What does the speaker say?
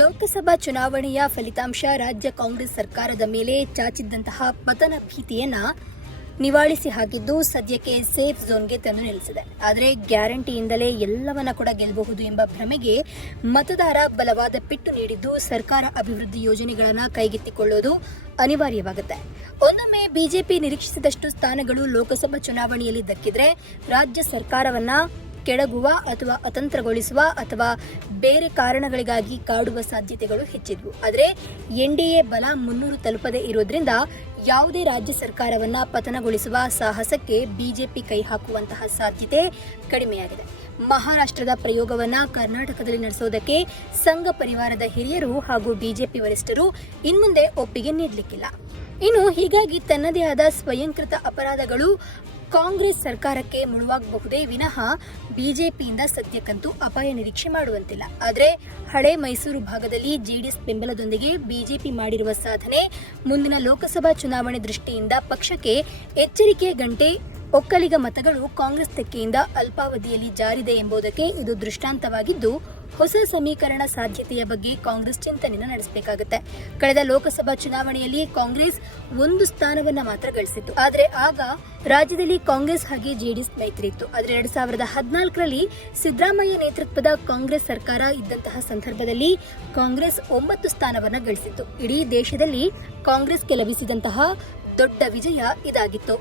ಲೋಕಸಭಾ ಚುನಾವಣೆಯ ಫಲಿತಾಂಶ ರಾಜ್ಯ ಕಾಂಗ್ರೆಸ್ ಸರ್ಕಾರದ ಮೇಲೆ ಚಾಚಿದ್ದಂತಹ ಪತನ ಭೀತಿಯನ್ನ ನಿವಾಳಿಸಿ ಹಾಕಿದ್ದು ಸದ್ಯಕ್ಕೆ ಸೇಫ್ ಝೋನ್ಗೆ ತಂದು ನಿಲ್ಲಿಸಿದೆ ಆದರೆ ಗ್ಯಾರಂಟಿಯಿಂದಲೇ ಎಲ್ಲವನ್ನ ಕೂಡ ಗೆಲ್ಲಬಹುದು ಎಂಬ ಭ್ರಮೆಗೆ ಮತದಾರ ಬಲವಾದ ಪಿಟ್ಟು ನೀಡಿದ್ದು ಸರ್ಕಾರ ಅಭಿವೃದ್ಧಿ ಯೋಜನೆಗಳನ್ನು ಕೈಗೆತ್ತಿಕೊಳ್ಳೋದು ಅನಿವಾರ್ಯವಾಗುತ್ತೆ ಒಂದೊಮ್ಮೆ ಬಿಜೆಪಿ ನಿರೀಕ್ಷಿಸಿದಷ್ಟು ಸ್ಥಾನಗಳು ಲೋಕಸಭಾ ಚುನಾವಣೆಯಲ್ಲಿ ದಕ್ಕಿದ್ರೆ ರಾಜ್ಯ ಸರ್ಕಾರವನ್ನ ಕೆಡಗುವ ಅಥವಾ ಅತಂತ್ರಗೊಳಿಸುವ ಅಥವಾ ಬೇರೆ ಕಾರಣಗಳಿಗಾಗಿ ಕಾಡುವ ಸಾಧ್ಯತೆಗಳು ಹೆಚ್ಚಿದ್ವು ಆದರೆ ಎನ್ ಡಿ ಎ ಬಲ ಮುನ್ನೂರು ತಲುಪದೇ ಇರೋದ್ರಿಂದ ಯಾವುದೇ ರಾಜ್ಯ ಸರ್ಕಾರವನ್ನು ಪತನಗೊಳಿಸುವ ಸಾಹಸಕ್ಕೆ ಬಿಜೆಪಿ ಕೈ ಹಾಕುವಂತಹ ಸಾಧ್ಯತೆ ಕಡಿಮೆಯಾಗಿದೆ ಮಹಾರಾಷ್ಟ್ರದ ಪ್ರಯೋಗವನ್ನು ಕರ್ನಾಟಕದಲ್ಲಿ ನಡೆಸೋದಕ್ಕೆ ಸಂಘ ಪರಿವಾರದ ಹಿರಿಯರು ಹಾಗೂ ಬಿಜೆಪಿ ವರಿಷ್ಠರು ಇನ್ಮುಂದೆ ಒಪ್ಪಿಗೆ ನೀಡಲಿಕ್ಕಿಲ್ಲ ಇನ್ನು ಹೀಗಾಗಿ ತನ್ನದೇ ಆದ ಸ್ವಯಂಕೃತ ಅಪರಾಧಗಳು ಕಾಂಗ್ರೆಸ್ ಸರ್ಕಾರಕ್ಕೆ ಮುಳುವಾಗಬಹುದೇ ವಿನಃ ಬಿಜೆಪಿಯಿಂದ ಸದ್ಯಕ್ಕಂತೂ ಅಪಾಯ ನಿರೀಕ್ಷೆ ಮಾಡುವಂತಿಲ್ಲ ಆದರೆ ಹಳೆ ಮೈಸೂರು ಭಾಗದಲ್ಲಿ ಜೆಡಿಎಸ್ ಬೆಂಬಲದೊಂದಿಗೆ ಬಿಜೆಪಿ ಮಾಡಿರುವ ಸಾಧನೆ ಮುಂದಿನ ಲೋಕಸಭಾ ಚುನಾವಣೆ ದೃಷ್ಟಿಯಿಂದ ಪಕ್ಷಕ್ಕೆ ಎಚ್ಚರಿಕೆಯ ಗಂಟೆ ಒಕ್ಕಲಿಗ ಮತಗಳು ಕಾಂಗ್ರೆಸ್ ತೆಕ್ಕೆಯಿಂದ ಅಲ್ಪಾವಧಿಯಲ್ಲಿ ಜಾರಿದೆ ಎಂಬುದಕ್ಕೆ ಇದು ದೃಷ್ಟಾಂತವಾಗಿದ್ದು ಹೊಸ ಸಮೀಕರಣ ಸಾಧ್ಯತೆಯ ಬಗ್ಗೆ ಕಾಂಗ್ರೆಸ್ ಚಿಂತನೆ ನಡೆಸಬೇಕಾಗುತ್ತೆ ಕಳೆದ ಲೋಕಸಭಾ ಚುನಾವಣೆಯಲ್ಲಿ ಕಾಂಗ್ರೆಸ್ ಒಂದು ಸ್ಥಾನವನ್ನು ಮಾತ್ರ ಗಳಿಸಿತ್ತು ಆದರೆ ಆಗ ರಾಜ್ಯದಲ್ಲಿ ಕಾಂಗ್ರೆಸ್ ಹಾಗೆ ಜೆಡಿಎಸ್ ಮೈತ್ರಿ ಇತ್ತು ಆದರೆ ಎರಡ್ ಸಾವಿರದ ಹದಿನಾಲ್ಕರಲ್ಲಿ ಸಿದ್ದರಾಮಯ್ಯ ನೇತೃತ್ವದ ಕಾಂಗ್ರೆಸ್ ಸರ್ಕಾರ ಇದ್ದಂತಹ ಸಂದರ್ಭದಲ್ಲಿ ಕಾಂಗ್ರೆಸ್ ಒಂಬತ್ತು ಸ್ಥಾನವನ್ನು ಗಳಿಸಿತ್ತು ಇಡೀ ದೇಶದಲ್ಲಿ ಕಾಂಗ್ರೆಸ್ ಲಭಿಸಿದಂತಹ ದೊಡ್ಡ ವಿಜಯ ಇದಾಗಿತ್ತು